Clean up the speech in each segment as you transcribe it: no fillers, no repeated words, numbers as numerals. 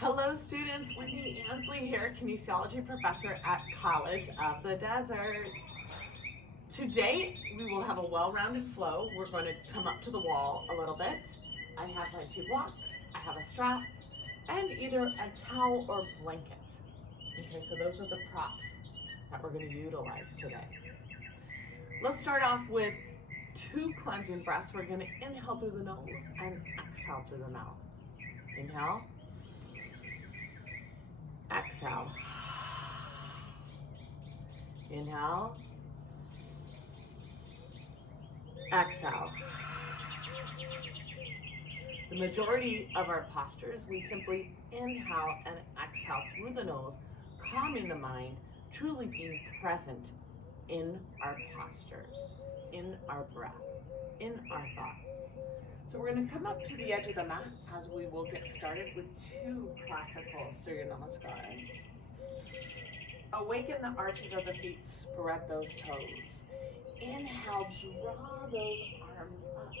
Hello students, Wendy Ansley here, kinesiology professor at College of the Desert. Today we will have a well-rounded flow. We're going to come up to the wall a little bit. I have my 2 blocks, I have a strap, and either a towel or blanket. Okay, so those are the props that we're going to utilize today. Let's start off with 2 cleansing breaths. We're going to inhale through the nose and exhale through the mouth. Inhale. Exhale. Inhale. Exhale. The majority of our postures, we simply inhale and exhale through the nose, calming the mind, truly being present in our postures, in our breath, in our thoughts. So we're going to come up to the edge of the mat as we will get started with 2 classical Surya Namaskaras. Awaken the arches of the feet, spread those toes. Inhale, draw those arms up,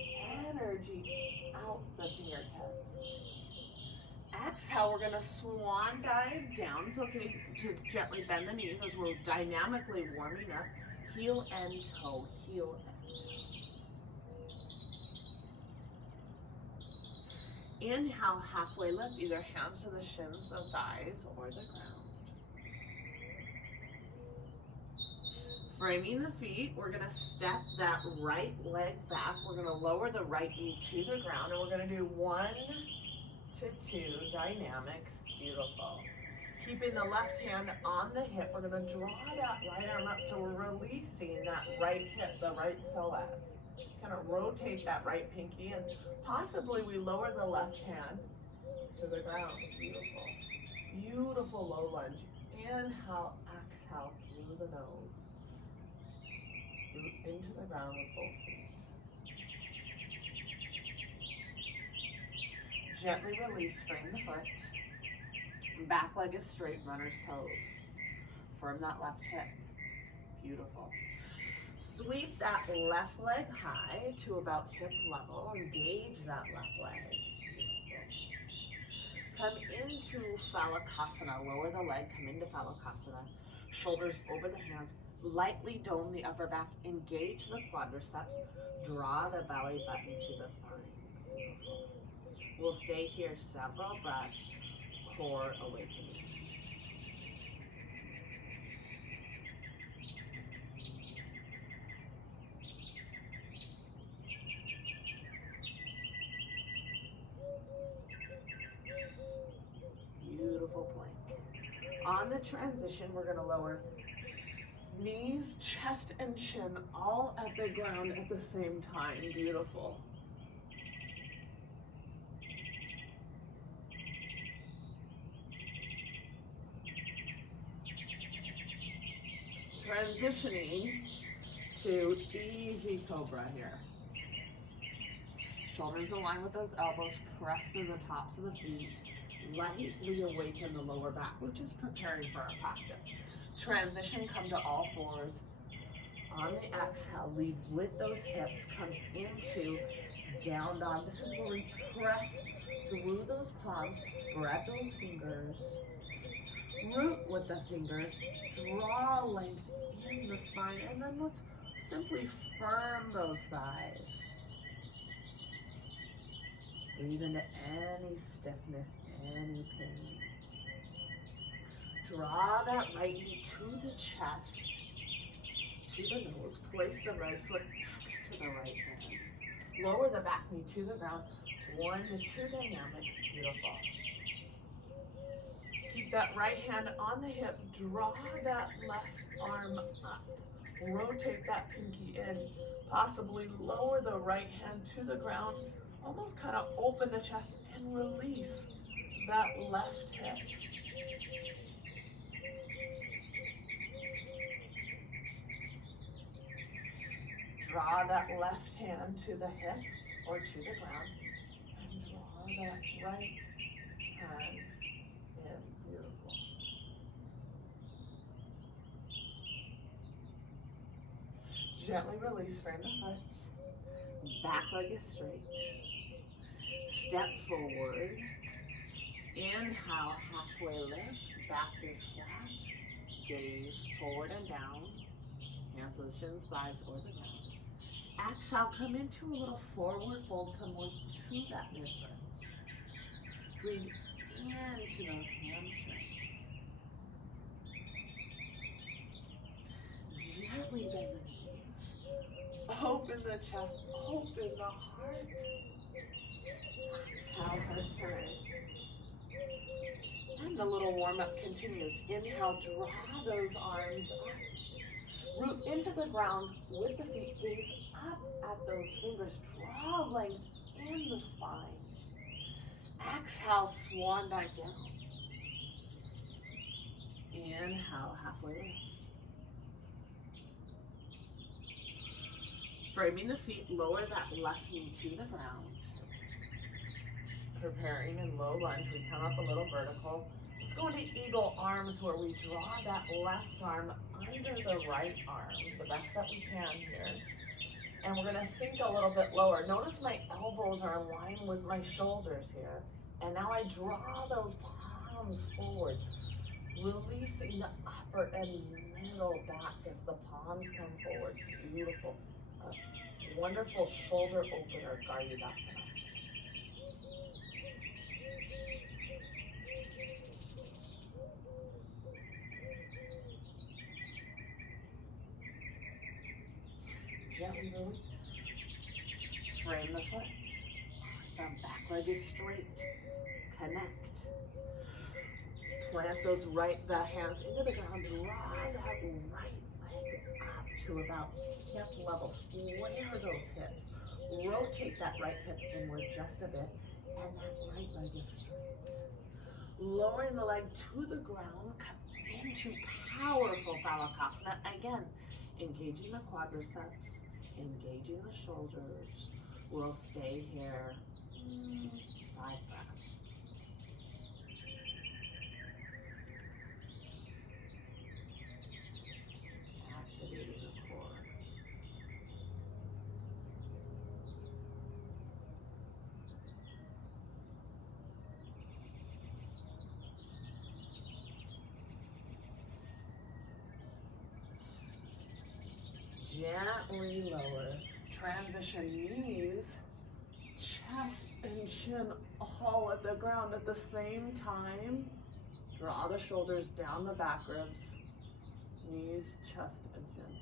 energy out the fingertips. Exhale, we're going to swan dive down. So okay, to gently bend the knees as we're dynamically warming up. Heel and toe, heel and toe. Inhale, halfway lift, either hands to the shins, the thighs, or the ground. Framing the feet, we're going to step that right leg back. We're going to lower the right knee to the ground, and we're going to do 1 to 2 dynamics. Beautiful. Keeping the left hand on the hip, we're going to draw that right arm up, so we're releasing that right hip, the right psoas. Kind of rotate that right pinky, and possibly we lower the left hand to the ground. Beautiful. Beautiful low lunge. Inhale, exhale through the nose. Root into the ground with both feet. Gently release, frame the foot. Back leg is straight, runner's pose. Firm that left hip. Beautiful. Sweep that left leg high to about hip level. Engage that left leg. Beautiful. Come into Halasana. Lower the leg, come into Halasana. Shoulders over the hands. Lightly dome the upper back. Engage the quadriceps. Draw the belly button to the spine. Beautiful. We'll stay here several breaths. Core awakening. Beautiful plank. On the transition, we're going to lower knees, chest, and chin all at the ground at the same time. Beautiful. Transitioning to easy Cobra here. Shoulders align with those elbows, press through the tops of the feet. Lightly awaken the lower back. We're just preparing for our practice. Transition, come to all fours. On the exhale, lead with those hips. Come into down dog. This is where we press through those palms, spread those fingers. Root with the fingers, draw length in the spine, and then let's simply firm those thighs. Breathe into any stiffness, any pain. Draw that right knee to the chest, to the nose. Place the right foot next to the right hand. Lower the back knee to the ground. 1 to 2 dynamics. Beautiful. Keep that right hand on the hip. Draw that left arm up. Rotate that pinky in. Possibly lower the right hand to the ground. Almost kind of open the chest and release that left hip. Draw that left hand to the hip or to the ground. And draw that right hand in. Beautiful. Gently release, frame the foot. Back leg is straight. Step forward. Inhale, halfway lift, back is flat, gaze forward and down, hands to the shins, thighs, or the ground. Exhale, come into a little forward fold, come more to that midfoot. Breathe into those hamstrings. Gently bend the knees. Open the chest, open the heart. Exhale, heart centered. And the little warm-up continues. Inhale, draw those arms up. Root into the ground with the feet. Gaze up at those fingers. Draw length in the spine. Exhale, swan dive down. Inhale, halfway lift. Framing the feet, lower that left knee to the ground. Preparing in low lunge, we come up a little vertical. Let's go into eagle arms where we draw that left arm under the right arm, the best that we can here. And we're gonna sink a little bit lower. Notice my elbows are in line with my shoulders here. And now I draw those palms forward, releasing the upper and middle back as the palms come forward. Beautiful. Wonderful shoulder opener, Garudasana. Gently release. Frame the foot. Awesome. Back leg is straight. Connect. Plant those the hands into the ground. Draw that right leg up to about hip level. Square those hips. Rotate that right hip inward just a bit. And that right leg is straight. Lowering the leg to the ground. Come into powerful Halasana. Again, engaging the quadriceps. Engaging the shoulders. We'll stay here 5 breaths. Activating the core. Gently lower. Transition knees, chest and chin all at the ground at the same time. Draw the shoulders down the back ribs. Knees, chest, and chin.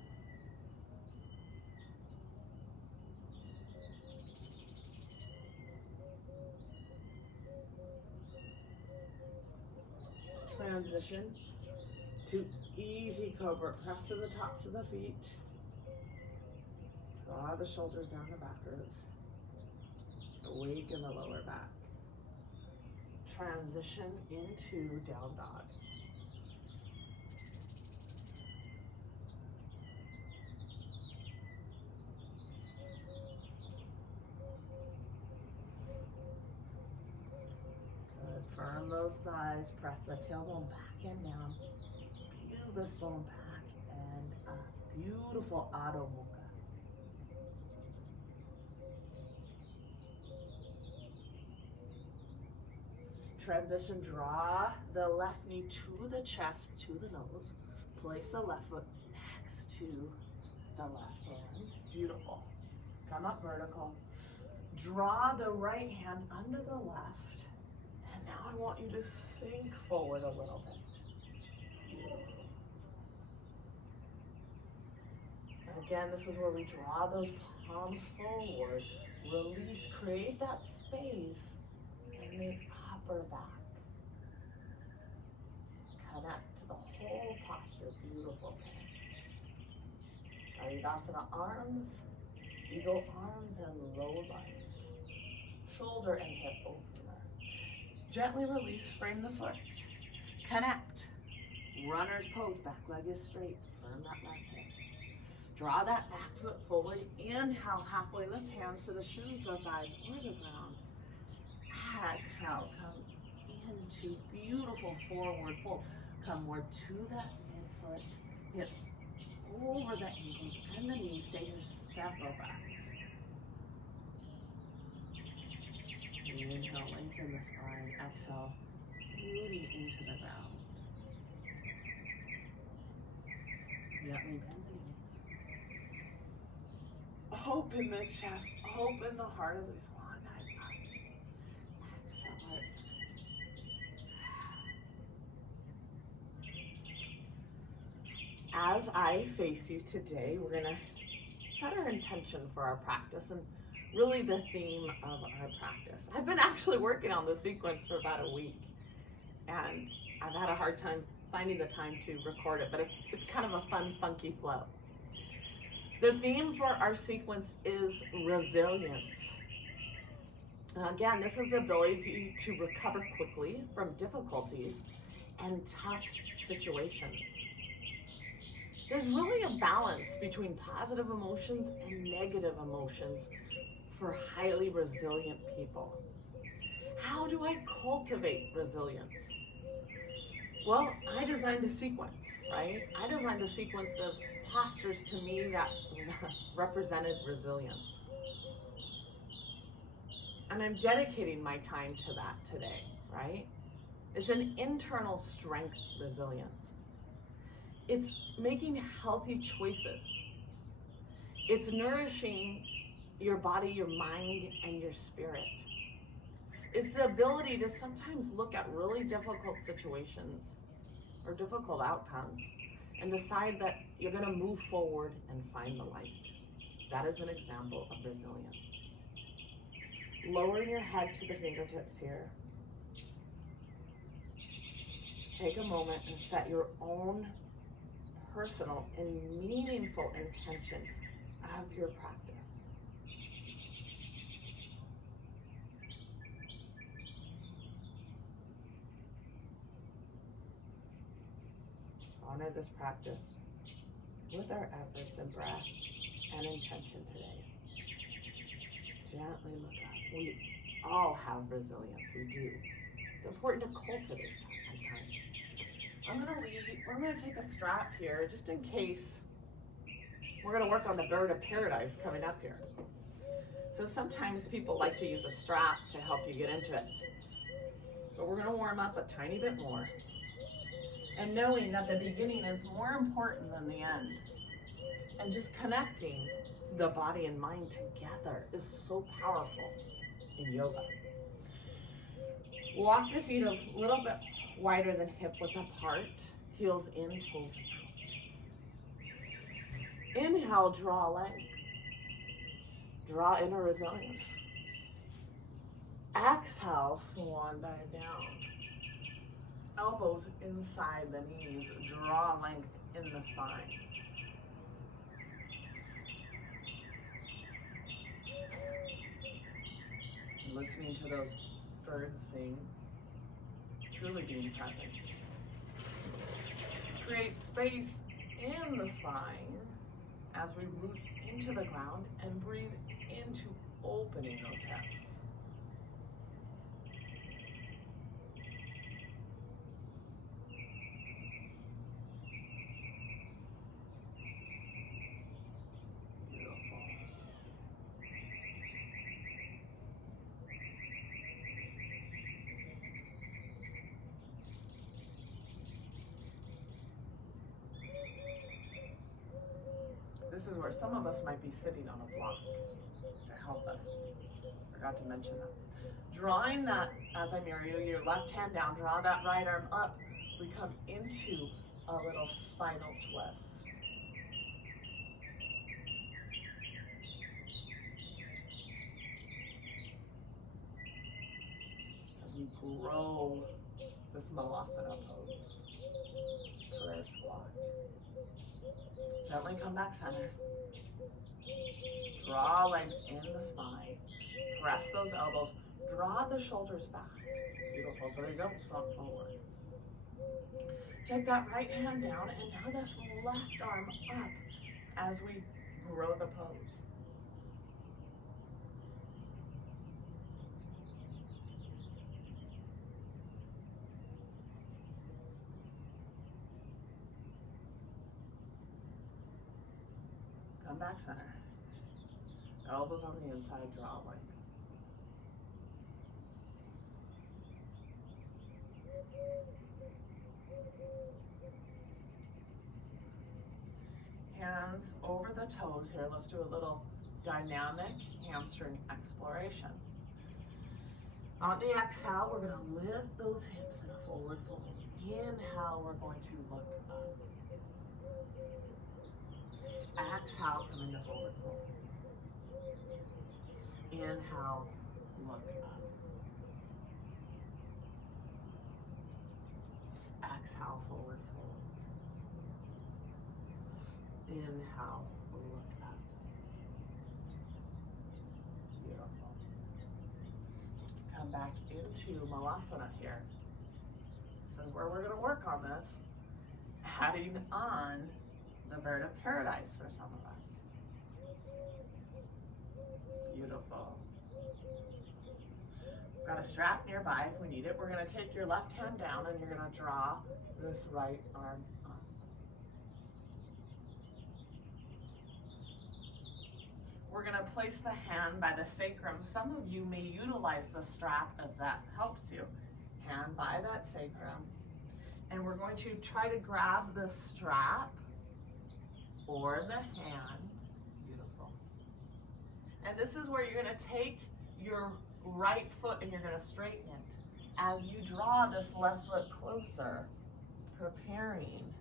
Transition to easy Cobra. Press to the tops of the feet. Draw the shoulders down the back ribs. Awaken the lower back. Transition into down dog. Good. Firm those thighs. Press the tailbone back and down. Peel this bone back and up. Beautiful Adho Mukha. Transition, draw the left knee to the chest, to the nose. Place the left foot next to the left hand. Beautiful. Come up vertical. Draw the right hand under the left. And now I want you to sink forward a little bit. Beautiful. Again, this is where we draw those palms forward. Release, create that space in the upper back. Connect to the whole posture. Beautiful. Garudasana arms, eagle arms, and low lunge. Shoulder and hip opener. Gently release, frame the foot. Connect. Runner's pose, back leg is straight. Firm that left hip. Draw that back foot forward. Inhale, halfway lift, hands to the shins, the thighs, or the ground. Exhale, come into beautiful forward fold. Come more to that midfoot, hips over the ankles and the knees. Stay here several breaths. Inhale, lengthen the spine. Exhale, rooting into the ground. Gently bend the knees. Open the chest, open the heart as we swan dive up. Exhale, heart. As I face you today, we're gonna set our intention for our practice and really the theme of our practice. I've been actually working on the sequence for about a week, and I've had a hard time finding the time to record it, but it's kind of a fun, funky flow. The theme for our sequence is resilience. Again, this is the ability to recover quickly from difficulties and tough situations. There's really a balance between positive emotions and negative emotions for highly resilient people. How do I cultivate resilience? Well, I designed a sequence, right? I designed a sequence of postures to me that represented resilience. And I'm dedicating my time to that today, right? It's an internal strength resilience. It's making healthy choices. It's nourishing your body, your mind, and your spirit. It's the ability to sometimes look at really difficult situations or difficult outcomes and decide that you're going to move forward and find the light. That is an example of resilience. Lowering your head to the fingertips here. Just take a moment and set your own personal and meaningful intention of your practice. Honor this practice with our efforts and breath and intention today. Gently look up. We all have resilience, we do. It's important to cultivate that sometimes. We're gonna take a strap here just in case. We're gonna work on the bird of paradise coming up here. So sometimes people like to use a strap to help you get into it. But we're gonna warm up a tiny bit more. And knowing that the beginning is more important than the end. And just connecting the body and mind together is so powerful in yoga. Walk the feet a little bit wider than hip width apart, heels in, toes out. Inhale, draw length. Draw inner resilience. Exhale, swan dive down. Elbows inside the knees, draw length in the spine. Listening to those birds sing, truly being present. Create space in the spine as we root into the ground and breathe into opening those hips. This is where some of us might be sitting on a block to help us. Forgot to mention that. Drawing that, as I mirror you, your left hand down, draw that right arm up. We come into a little spinal twist. As we grow this Halasana pose, prayer squat. Gently come back center. Draw length in the spine. Press those elbows. Draw the shoulders back. Beautiful, so they don't slump forward. Take that right hand down and now this left arm up as we grow the pose. Come back center. Elbows on the inside, draw length. Hands over the toes here. Let's do a little dynamic hamstring exploration. On the exhale, we're going to lift those hips in a forward fold. Inhale, we're going to look up. Exhale, come into forward fold. Inhale, look up. Exhale, forward fold. Inhale, look up. Beautiful. Come back into Halasana here. So where we're going to work on this, adding on the bird of paradise for some of us. Beautiful. We've got a strap nearby if we need it. We're going to take your left hand down and you're going to draw this right arm up. We're going to place the hand by the sacrum. Some of you may utilize the strap if that helps you. Hand by that sacrum. And we're going to try to grab the strap or the hand. Beautiful. And this is where you're going to take your right foot and you're going to straighten it. As you draw this left foot closer, preparing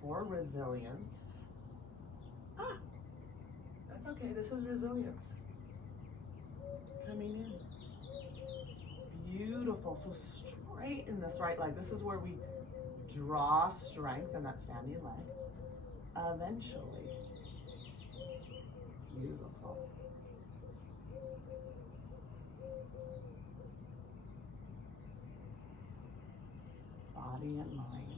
for resilience. That's okay, this is resilience. Coming in. Beautiful, so straighten this right leg. This is where we draw strength in that standing leg. Eventually. Beautiful. Body and mind.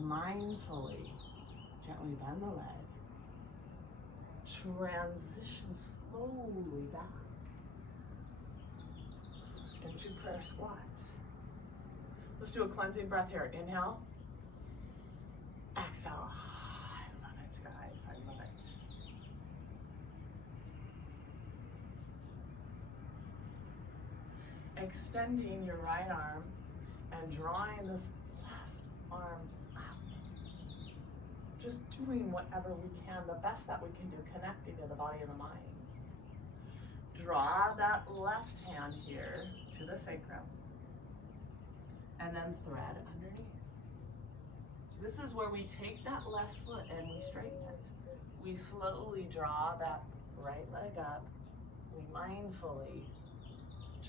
Mindfully, gently bend the leg. Transition slowly back into prayer squats. Let's do a cleansing breath here. Inhale. Exhale. I love it, guys. I love it. Extending your right arm and drawing this left arm up. Just doing whatever we can, the best that we can do, connecting to the body and the mind. Draw that left hand here to the sacrum. And then thread underneath. This is where we take that left foot and we straighten it. We slowly draw that right leg up. We mindfully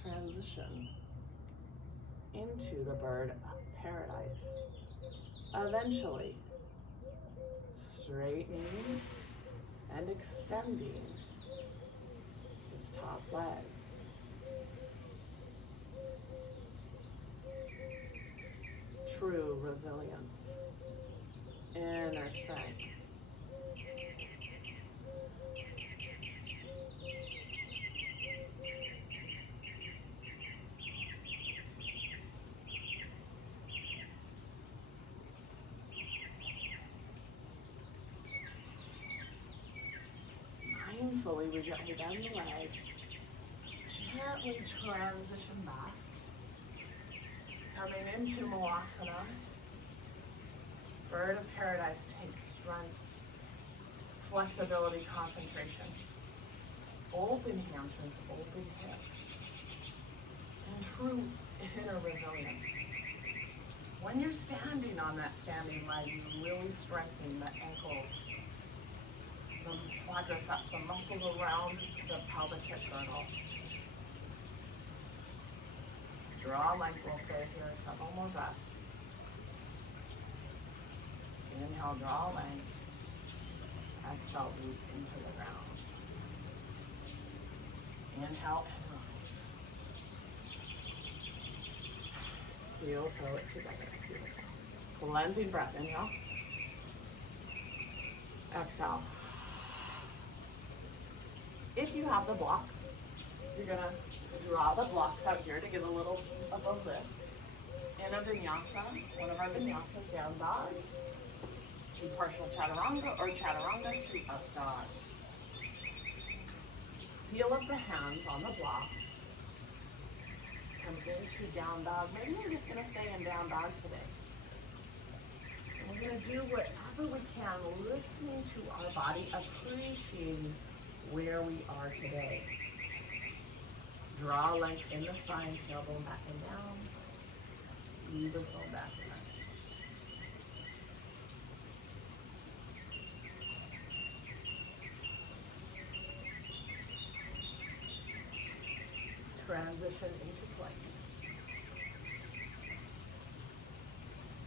transition into the bird of paradise. Eventually, straightening and extending this top leg. True resilience, inner strength. Mindfully, we gently bend the leg, gently transition back. Coming into Halasana, bird of paradise takes strength, flexibility, concentration. Open hamstrings, open hips, and true inner resilience. When you're standing on that standing leg, you really strengthen the ankles, the quadriceps, the muscles around the pelvic hip girdle. Draw length, we'll stay here several more breaths. Inhale, draw length. Exhale, root into the ground. Inhale and rise. Heel toe it together. Beautiful. Cleansing breath. Inhale. Exhale. If you have the blocks, you're going to draw the blocks out here to get a little of a lift. In a vinyasa, one of our vinyasas, down dog. to partial chaturanga or chaturanga to up dog. Heel of the hands on the blocks. Come into down dog. Maybe we're just going to stay in down dog today. And we're going to do whatever we can, listening to our body, appreciating where we are today. Draw length in the spine, tailbone back and down. Leave the bone back and down. Transition into plank.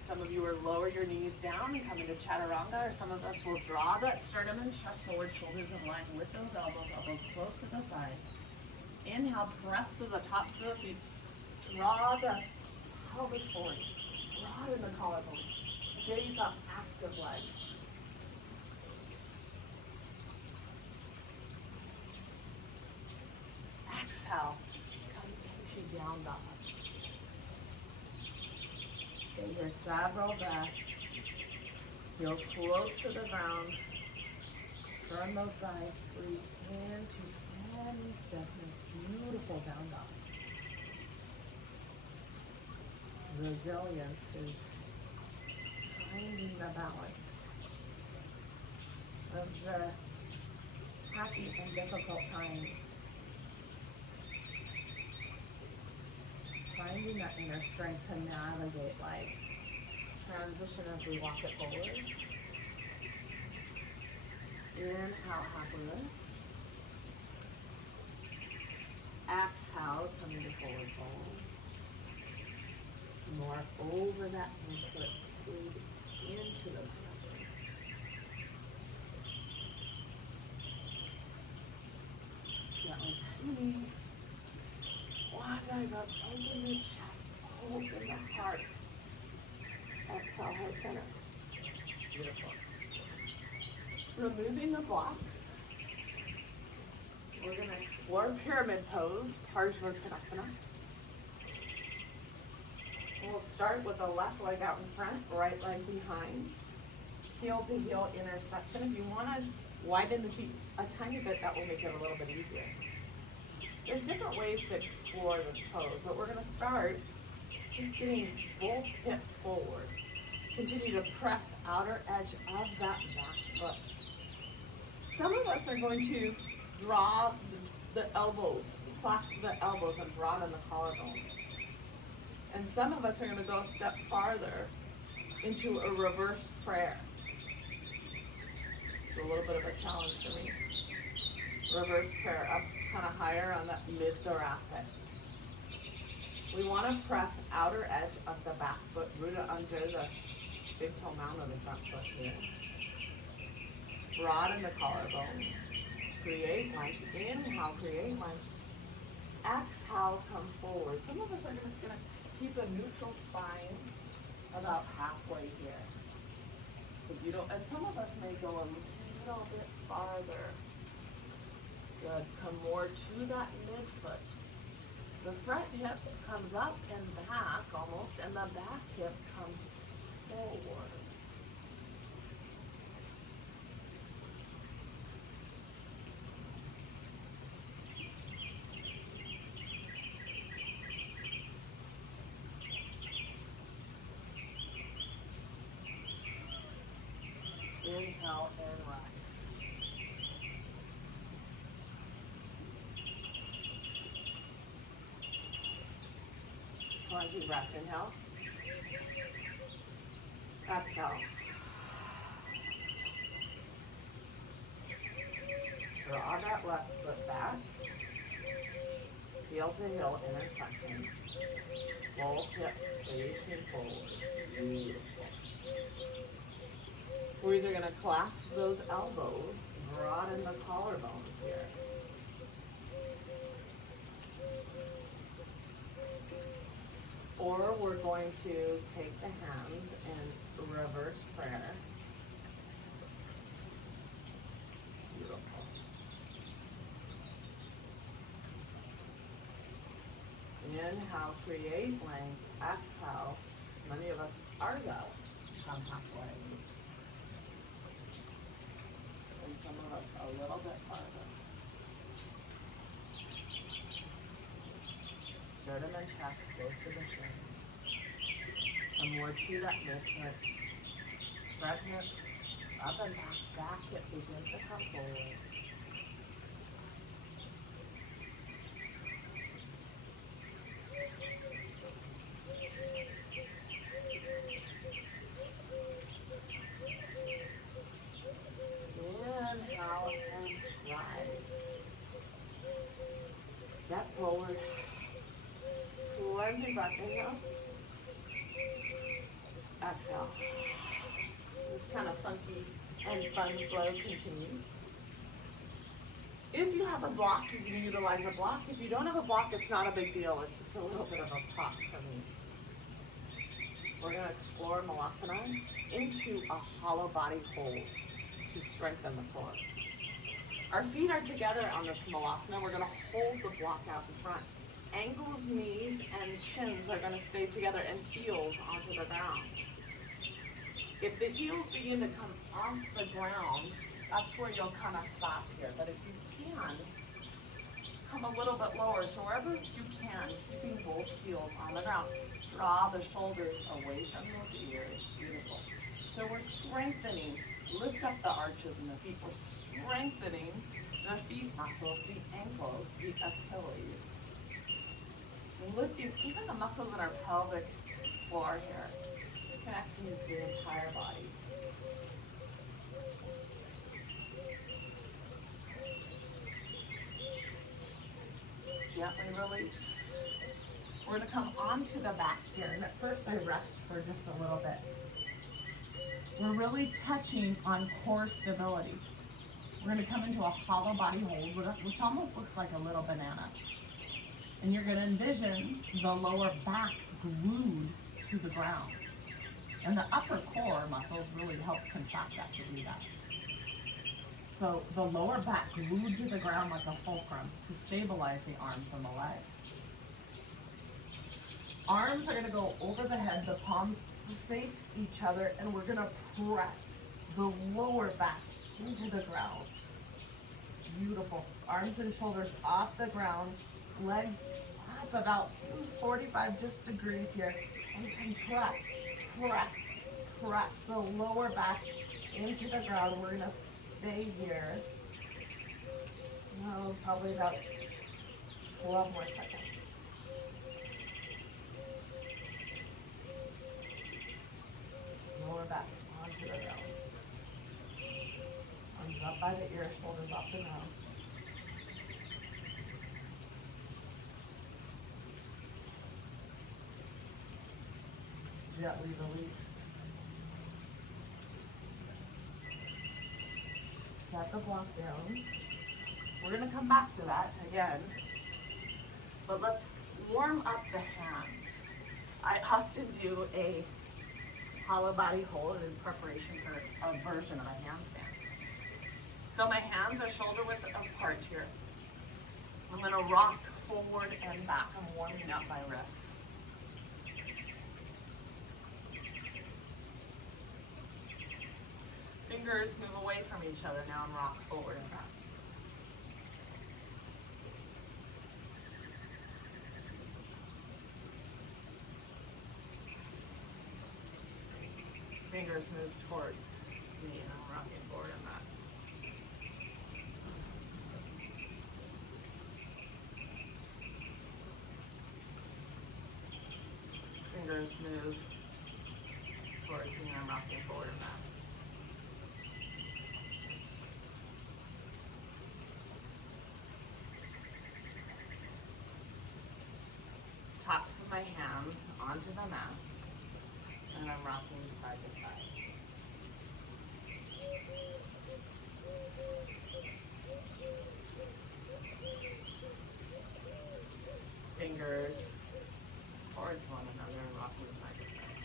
Some of you will lower your knees down and come into chaturanga, or some of us will draw that sternum and chest forward, shoulders in line with those elbows, elbows close to the sides. Inhale, press to the tops of the feet. Draw the pelvis forward. Broaden the collarbone. Gaze up, active leg. Exhale. To down dog. Stay here several breaths. Heels close to the ground. Turn those thighs. Breathe into any stiffness. Beautiful down dog. Resilience is finding the balance of the happy and difficult times. Finding that inner strength to navigate life. Transition as we walk it forward. Inhale, happily. Exhale, come into forward fold. Morph over that midfoot. Breathe into those muscles. Gently bend the knees. Squat dive up, open the chest, open the heart. Exhale, heart center. Beautiful. Removing the blocks. We're going to explore pyramid pose, Parsvartanasana. We'll start with the left leg out in front, right leg behind. Heel to heel intersection. If you want to widen the feet a tiny bit, that will make it a little bit easier. There's different ways to explore this pose, but we're going to start just getting both hips forward. Continue to press outer edge of that back foot. Some of us are going to draw the elbows, clasp the elbows and broaden the collarbones. And some of us are going to go a step farther into a reverse prayer. It's a little bit of a challenge for me. Reverse prayer, up kind of higher on that mid-thoracic. We want to press outer edge of the back foot, root it under the big toe mound of the front foot here. Broaden the collarbone. Create length. Inhale, create length. Exhale, come forward. Some of us are just going to keep a neutral spine about halfway here. So you don't, and some of us may go a little bit farther. Good. Come more to that midfoot. The front hip comes up and back almost, and the back hip comes forward. Inhale and rise. One, deep breath. Inhale. Exhale. Draw that left foot back. Heel to heel intersection. Both hips facing forward. Beautiful. We're either going to clasp those elbows, broaden the collarbone here. Or we're going to take the hands and reverse prayer. Beautiful. Inhale, create length. Exhale. Many of us are though. Come halfway. little bit farther. Sternum and chest close to the shin. And more to that mid hip. Front hip, up and back. Back hip begins to come forward. Inhale and rise. Step forward. Cleansing breath. Inhale. Exhale. This kind of funky and fun flow continues. If you have a block, you can utilize a block. If you don't have a block, it's not a big deal. It's just a little bit of a prop for me. We're going to explore Halasana into a hollow body hold to strengthen the core. Our feet are together on this Halasana. We're going to hold the block out in front. Ankles, knees, and shins are going to stay together and heels onto the ground. If the heels begin to come off the ground, that's where you'll kind of stop here. But if you can, come a little bit lower. So wherever you can, keeping both heels on the ground. Draw the shoulders away from those ears. Beautiful. So we're strengthening. Lift up the arches in the feet. We're strengthening the feet muscles, the ankles, the Achilles. Lifting even the muscles in our pelvic floor here, connecting to the entire body. Gently release. We're going to come onto the backs here, and at first I rest for just a little bit. We're really touching on core stability. We're going to come into a hollow body hold, which almost looks like a little banana. And you're going to envision the lower back glued to the ground. And the upper core muscles really help contract that to do that. So the lower back glued to the ground like a fulcrum to stabilize the arms and the legs. Arms are going to go over the head, the palms face each other, and we're going to press the lower back into the ground. Beautiful. Arms and shoulders off the ground. Legs up about 45 just degrees here, and contract, press the lower back into the ground. We're gonna stay here, probably about 12 more seconds. Lower back onto the ground. Arms up by the ear, shoulders off the ground. Gently release. Set the block down. We're going to come back to that again, but let's warm up the hands. I often do a hollow body hold in preparation for a version of a handstand. So my hands are shoulder width apart here. I'm going to rock forward and back. I'm warming up my wrists. Fingers move away from each other now and rock forward and back. Fingers move towards me and I'm rocking forward and back. Fingers move towards me and I'm rocking forward and back. Tops of my hands onto the mat, and I'm rocking side to side. Fingers towards one another and rocking side to side.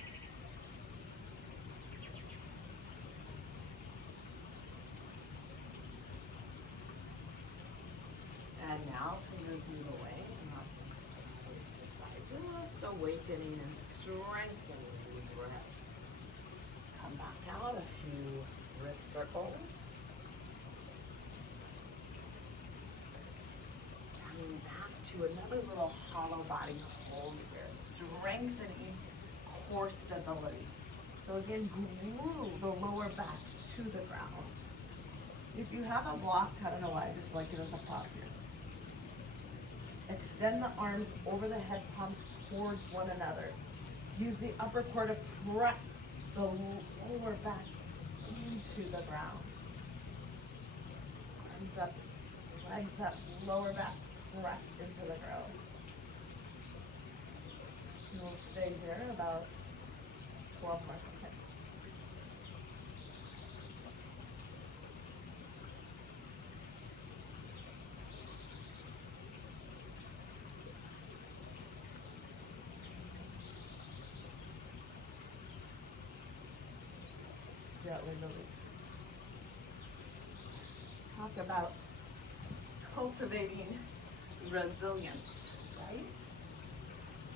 And now fingers move away and rocking side to side. Just awakening and strengthening these wrists. Come back out, a few wrist circles. to another little hollow body hold here, strengthening core stability. So again, glue the lower back to the ground. If you have a block, I don't know why, I just like it as a prop here. Extend the arms over the head palms towards one another. Use the upper core to press the lower back into the ground. Arms up, legs up, lower back pressed into the ground. And we'll stay here about 12 more seconds. Gently release. Talk about cultivating resilience, right?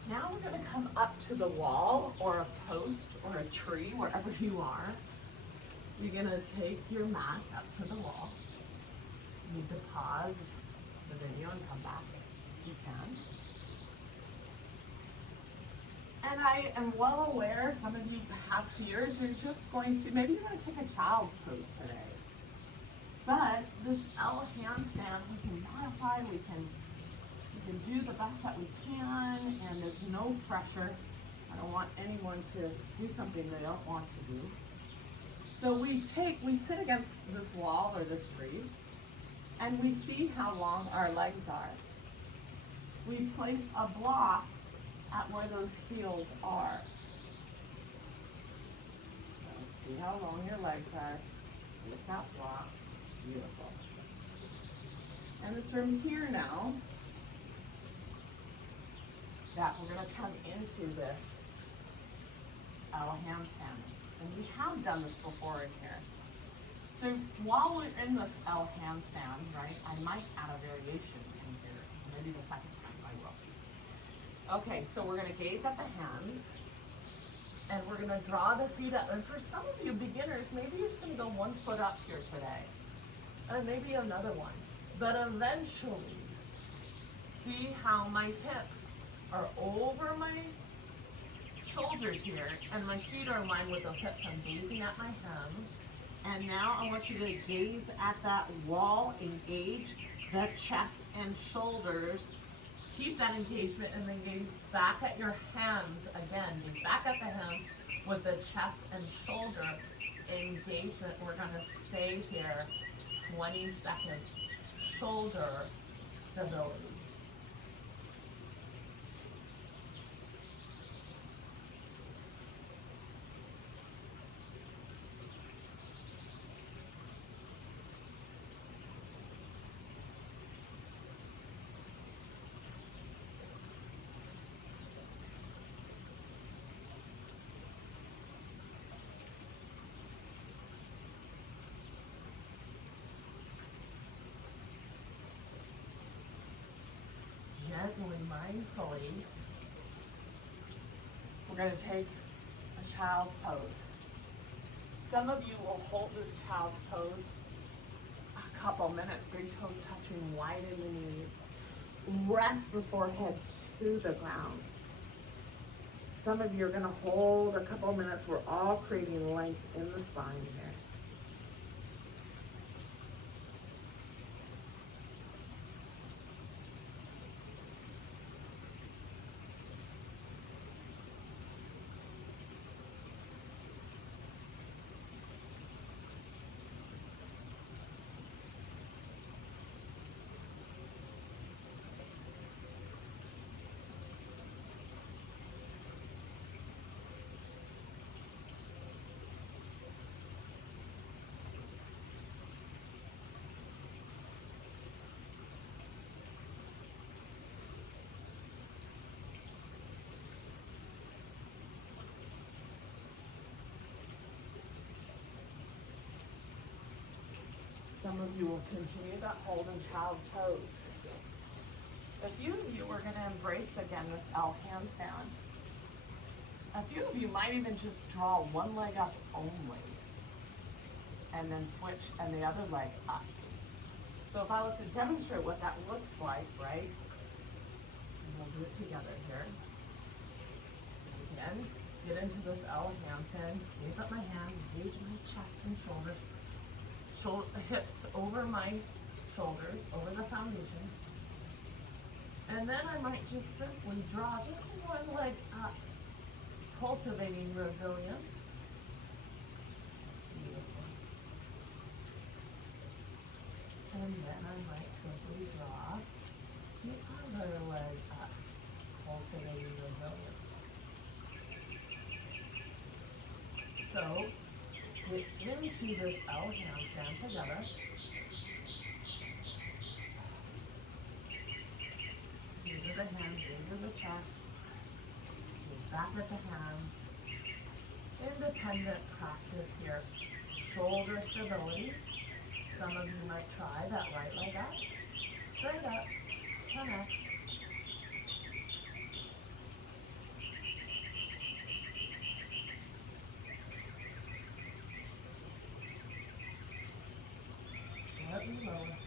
Now we're going to come up to the wall or a post or a tree, wherever you are. You're going to take your mat up to the wall. You need to pause the video and come back if you can. And I am well aware some of you have fears. You're just going to, maybe you're going to take a child's pose today. But this L handstand, we can modify, we can do the best that we can, and there's no pressure. I don't want anyone to do something they don't want to do. So we sit against this wall or this tree, and we see how long our legs are. We place a block at where those heels are. So see how long your legs are. Place that block. Beautiful. And it's from here now that we're going to come into this L handstand. And we have done this before in here. So while we're in this L handstand, right, I might add a variation in here. Maybe the second time I will. Okay, so we're going to gaze at the hands. And we're going to draw the feet up. And for some of you beginners, maybe you're just going to go 1 foot up here today. And maybe another one. But eventually, see how my hips are over my shoulders here, and my feet are in line with those hips. I'm gazing at my hands. And now I want you to gaze at that wall, engage the chest and shoulders. Keep that engagement, and then gaze back at your hands again. Gaze back at the hands with the chest and shoulder engagement. We're going to stay here 20 seconds. Shoulder stability. Gently, mindfully, we're going to take a child's pose. Some of you will hold this child's pose a couple minutes, big toes touching, widen the knees. Rest the forehead to the ground. Some of you are going to hold a couple minutes. We're all creating length in the spine here. Some of you will continue that hold in child's pose. A few of you are going to embrace again this L handstand. A few of you might even just draw one leg up only and then switch and the other leg up. So if I was to demonstrate what that looks like, right? And we'll do it together here. Again, get into this L handstand. Raise up my hand, engage my chest and shoulders. Hips over my shoulders, over the foundation. And then I might just simply draw just one leg up, cultivating resilience. Beautiful. And then I might simply draw the other leg up, cultivating resilience. So, get into this L handstand together. These are the hands, these are the chest. Move back at the hands. Independent practice here. Shoulder stability. Some of you might try that right leg up. Straight up. Connect. Gently lower.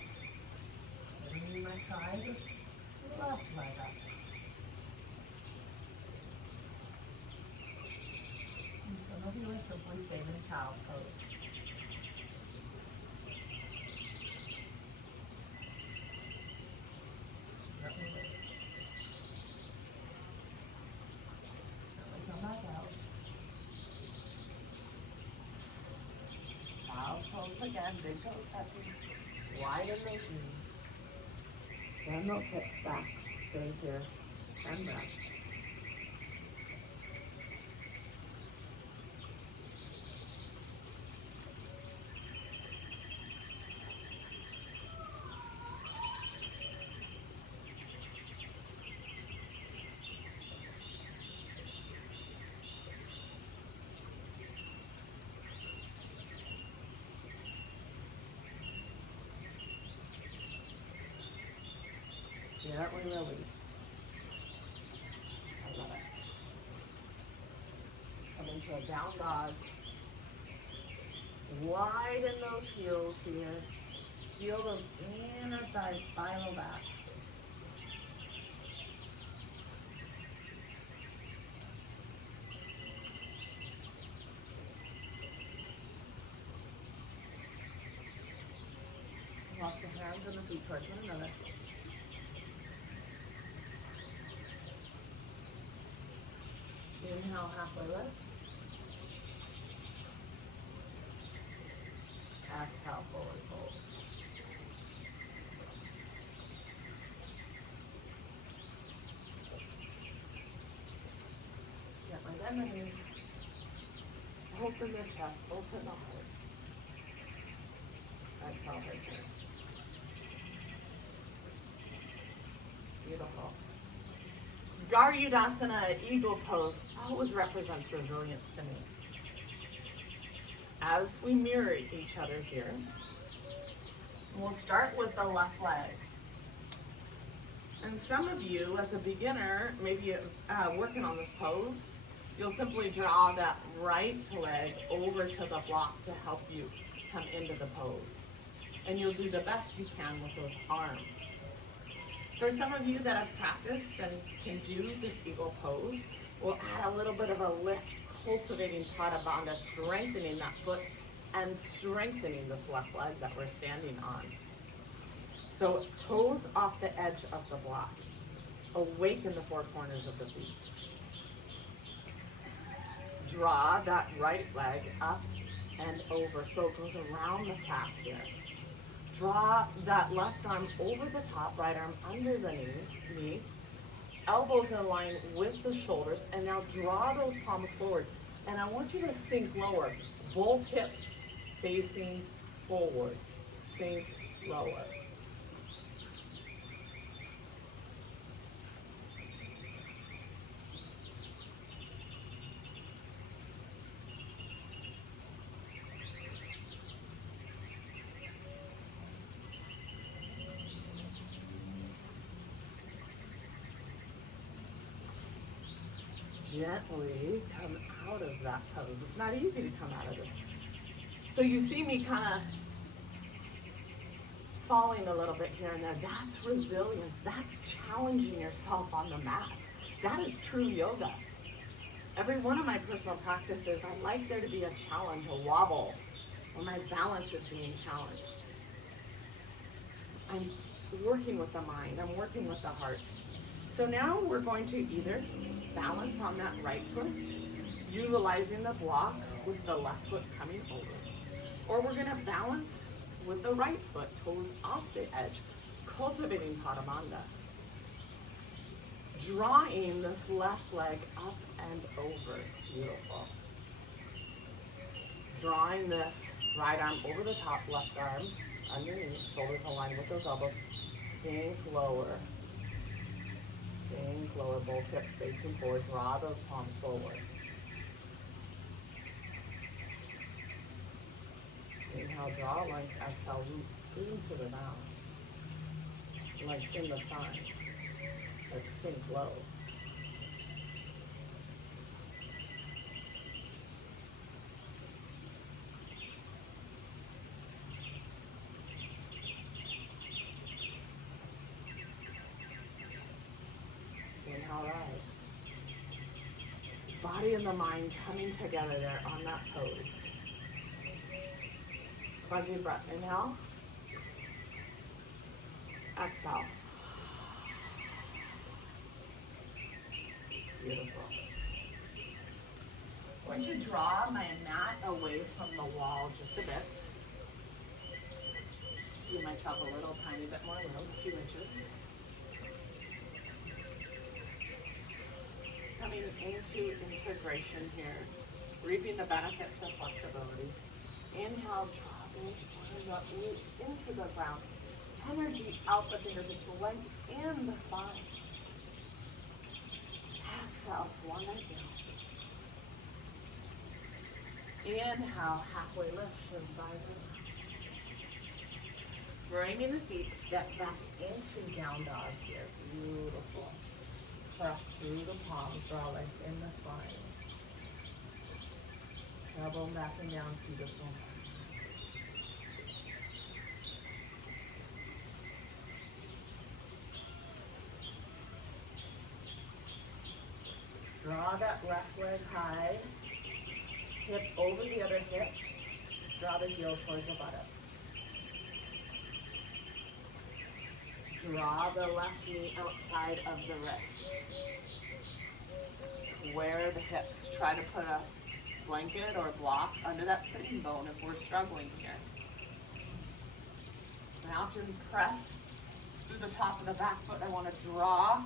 Some of you might try this left leg up. And some of you are simply staying in child pose. Gently lower. Gently come back out. Child's pose again, big toes touching. Widen those knees. Send those hips back. Stay here. And rest. Gently release. I love it. Let's come into a down dog. Widen those heels here. Feel those inner thighs spiral back. Walk the hands and the feet towards one another. Inhale, halfway lift. Exhale, forward fold. Gently bend the knees. Open the chest, open the heart. Exhale, return. Beautiful. Garudasana, eagle pose, always represents resilience to me. As we mirror each other here, we'll start with the left leg. And some of you, as a beginner, maybe working on this pose, you'll simply draw that right leg over to the block to help you come into the pose. And you'll do the best you can with those arms. For some of you that have practiced and can do this eagle pose, we'll add a little bit of a lift, cultivating Pada Bandha, strengthening that foot and strengthening this left leg that we're standing on. So toes off the edge of the block. Awaken the four corners of the feet. Draw that right leg up and over so it goes around the calf here. Draw that left arm over the top, right arm under the knee, elbows in line with the shoulders, and now draw those palms forward. And I want you to sink lower, both hips facing forward. Sink lower. Gently come out of that pose. It's not easy to come out of this. So you see me kind of falling a little bit here and there. That's resilience. That's challenging yourself on the mat. That is true yoga. Every one of my personal practices, I like there to be a challenge, a wobble, where my balance is being challenged. I'm working with the mind, I'm working with the heart. So now we're going to either balance on that right foot, utilizing the block with the left foot coming over, or we're going to balance with the right foot, toes off the edge, cultivating Chaturanga. Drawing this left leg up and over. Beautiful. Drawing this right arm over the top, left arm underneath, shoulders aligned with those elbows. Sink lower. Sink lower, both hips facing forward. Draw those palms forward. Inhale, draw length. Exhale, root into the ground. Length in the spine. Let's sink low. Inhale, rise. Body and the mind coming together there on that pose. Fuzzy breath. Inhale. Exhale. Beautiful. I'm going to draw my mat away from the wall just a bit. Give myself a little tiny bit more room, a few inches. Coming into integration here, reaping the benefits of flexibility. Inhale, draw into the ground. Energy out the fingertips, length in the spine. Exhale, swan it down. Inhale, halfway lift, shins thighs in. Framing the feet, step back into down dog here. Beautiful. Press through the palms, draw length in the spine. Elbow back and down, feet are still. Draw that left leg high, hip over the other hip, draw the heel towards the buttocks. Draw the left knee outside of the wrist. Square the hips. Try to put a blanket or block under that sitting bone if we're struggling here. Mountain press through the top of the back foot. I want to draw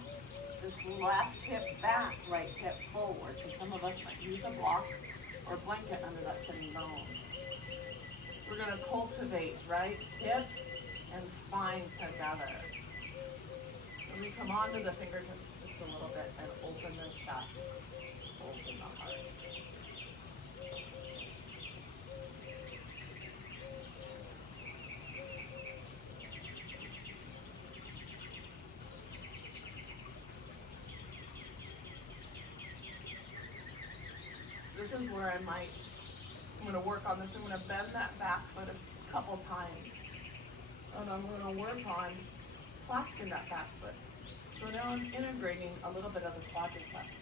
this left hip back, right hip forward. So some of us might use a block or blanket under that sitting bone. We're going to cultivate right hip and spine together. When we come onto the fingertips just a little bit and open the chest, open the heart. This is where I'm going to work on this. I'm going to bend that back foot a couple times. And I'm going to work on clasping that back foot. So now I'm integrating a little bit of the quadriceps.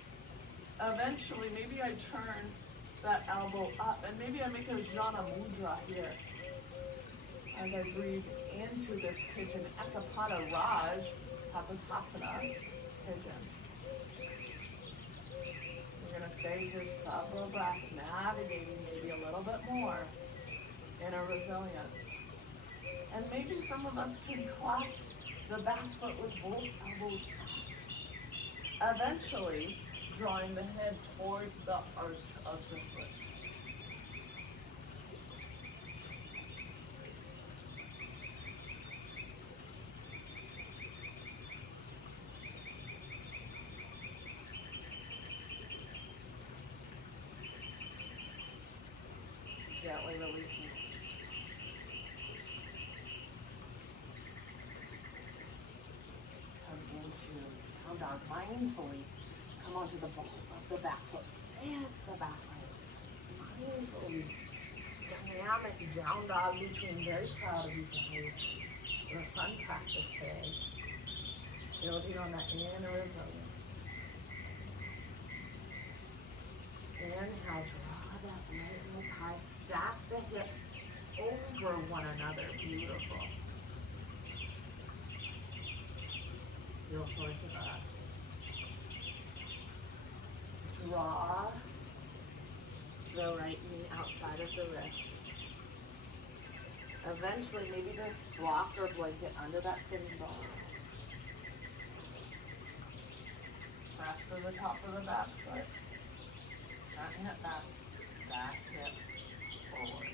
Eventually, maybe I turn that elbow up and maybe I make a Jana Mudra here. As I breathe into this pigeon, Ekapada Raj, Halasana, pigeon. We're going to stay here several breaths, navigating maybe a little bit more in our resilience. And maybe some of us can clasp the back foot with both elbows back. Eventually, drawing the head towards the arch of the foot. Gently releasing. Come into down dog mindfully. Come onto the ball of the back foot and the back leg. Mindfully. Dynamic down dog between. Very proud of you guys. What a fun practice today. Building on that inner resilience. Inhale, draw that right leg high. Stack the hips over one another. Beautiful. Heel towards the butt. Draw the right knee outside of the wrist. Eventually, maybe the block or blanket under that sitting bone. Press to the top of the back foot. Front hip back. Back hip forward.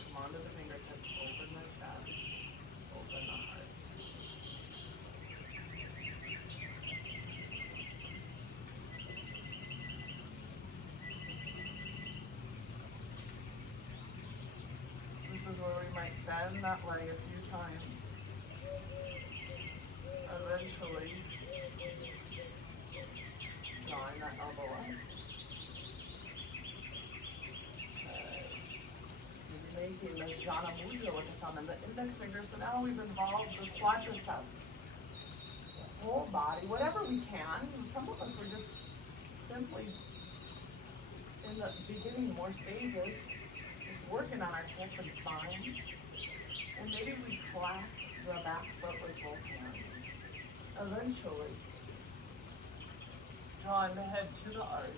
Come onto the fingertips. Open the chest. Open the heart. This is where we might bend that leg a few times. Eventually, drawing that elbow up. Making the jhana mudra with the thumb and the index finger. So now we've involved the quadriceps, the whole body, whatever we can. Some of us were just simply in the beginning, more stages, just working on our hip and spine. And maybe we clasp the back foot with both hands. Eventually, drawing the head to the arch.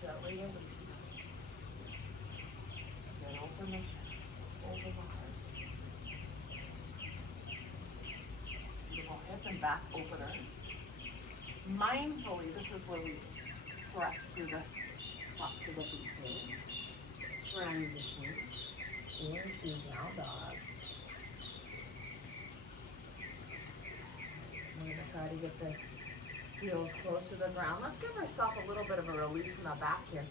Gently release it. Then open the chest, open the heart. Beautiful hip and back opener. Mindfully, this is where we press through the top to the feet. Transition into down dog. We're going to try to get the heels close to the ground. Let's give ourselves a little bit of a release in the back here.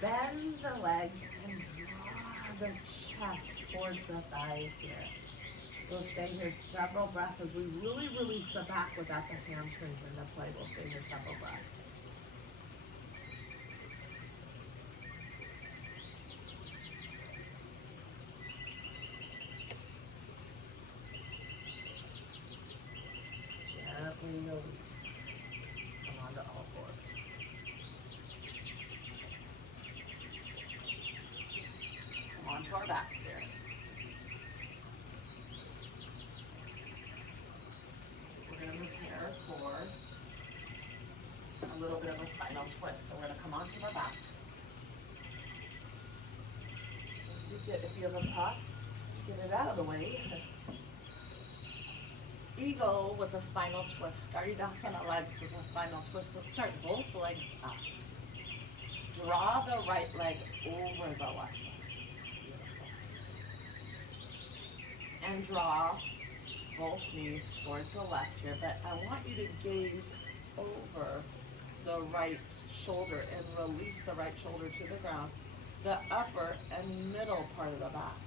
Bend the legs and draw the chest towards the thighs here. We'll stay here several breaths as we really release the back without the hamstrings into play. We'll stay here several breaths. Gently release. Come on to all fours. Come on to our backs here. We're going to prepare for a little bit of a spinal twist. So we're going to come onto our backs. If you have a pot, get it out of the way. Eagle with a spinal twist. Halasana legs with a spinal twist. Let's start both legs up. Draw the right leg over the left leg. And draw both knees towards the left here, but I want you to gaze over the right shoulder and release the right shoulder to the ground, the upper and middle part of the back.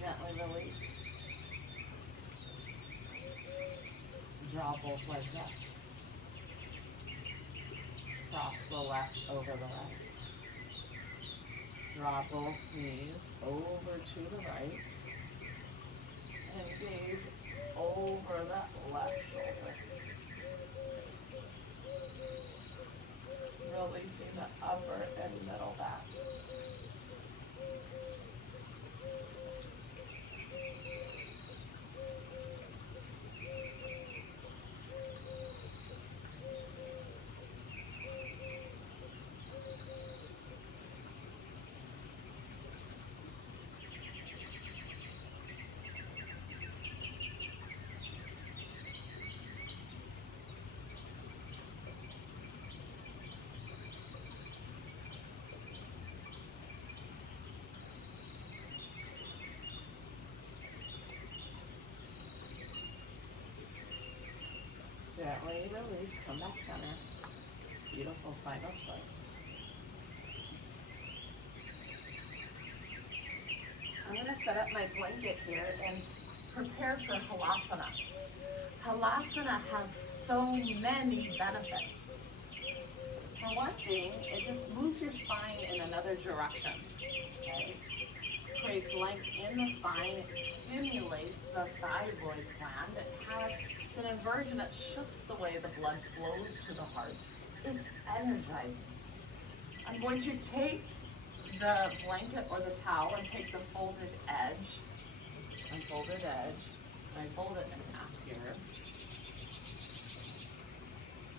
Gently release. Draw both legs up. Cross the left over the right. Draw both knees over to the right. And gaze over that left shoulder. Gently release, come back center. Beautiful spinal twist. I'm going to set up my blanket here and prepare for Halasana. Halasana has so many benefits. For one thing, it just moves your spine in another direction. Okay? Creates length in the spine. It stimulates the thyroid gland. It's an inversion that shifts the way the blood flows to the heart. It's energizing. I'm going to take the blanket or the towel and take the folded edge. I fold it in half here.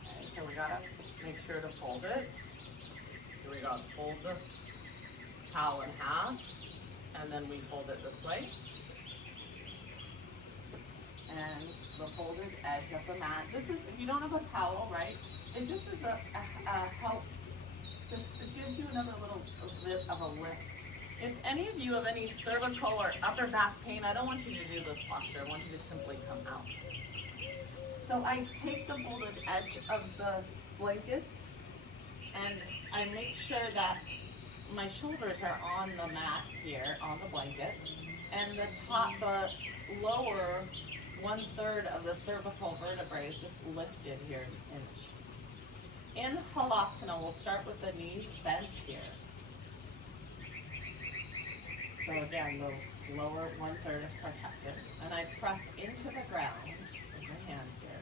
Okay, so we gotta make sure to fold it. Here we go, fold the towel in half, and then we fold it this way. And the folded edge of the mat. This is, if you don't have a towel, right, it just is a help. It gives you another little bit of a lift. If any of you have any cervical or upper back pain, I don't want you to do this posture. I want you to simply come out. So I take the folded edge of the blanket and I make sure that my shoulders are on the mat here, on the blanket, and the lower 1/3 of the cervical vertebrae is just lifted here an inch. In Halasana, we'll start with the knees bent here. So again, the lower 1/3 is protected. And I press into the ground with my hands here.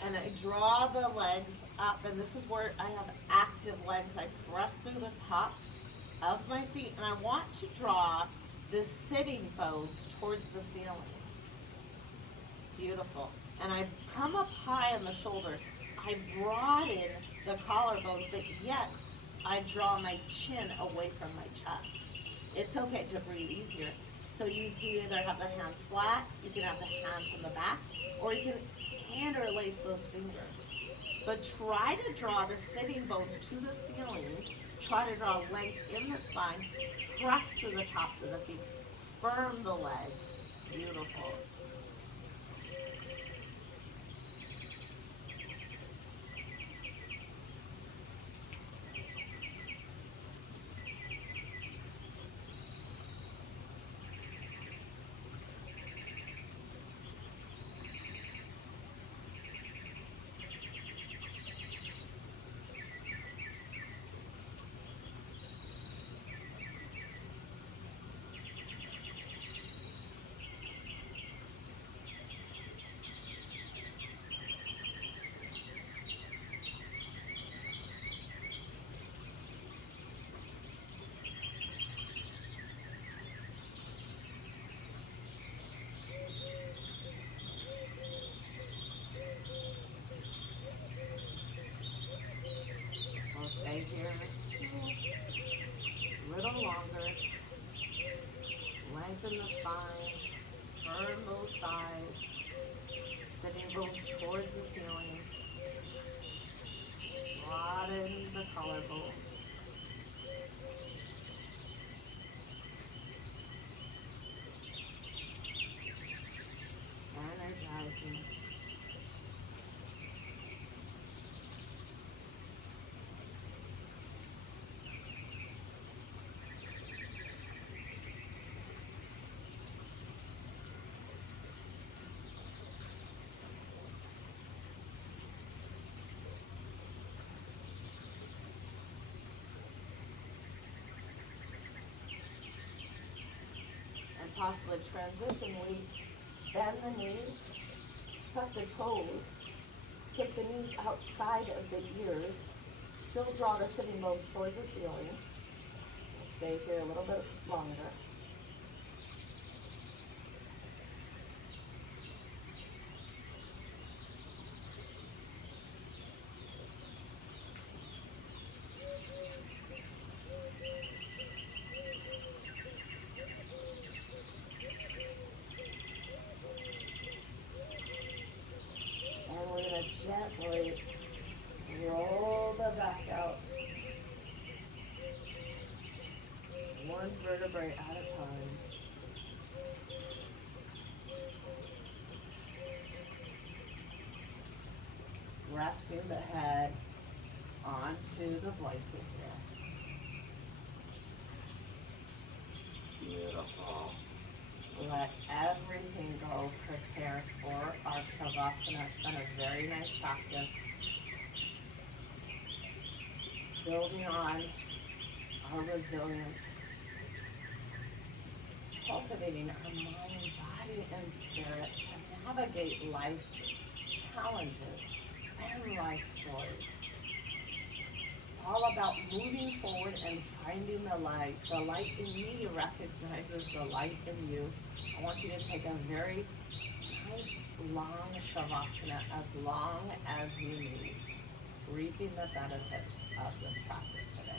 And I draw the legs up, and this is where I have active legs. I press through the tops of my feet, and I want to draw the sitting bones towards the ceiling. Beautiful. And I come up high on the shoulders. I broaden the collarbones, but yet I draw my chin away from my chest. It's okay to breathe easier. So you can either have the hands flat, you can have the hands in the back, or you can interlace those fingers. But try to draw the sitting bones to the ceiling. Try to draw length in the spine. Press through the tops of the feet. Firm the legs. Beautiful. Stay here a little longer. Lengthen the spine. Firm those thighs. Sitting bones towards the ceiling. Broaden the collarbones. Energizing. Possibly transitionally bend the knees, tuck the toes, kick the knees outside of the ears, still draw the sitting bones towards the ceiling. Stay here a little bit longer. Gently roll the back out, one vertebrae at a time. resting the head onto the blanket here. Beautiful. Let everything go. Prepare for our Savasana. It's been a very nice practice. Building on our resilience. Cultivating our mind, body, and spirit to navigate life's challenges and life's joys. It's all about moving forward and finding the light. The light in me recognizes the light in you. I want you to take a very nice long Shavasana, as long as you need, reaping the benefits of this practice today.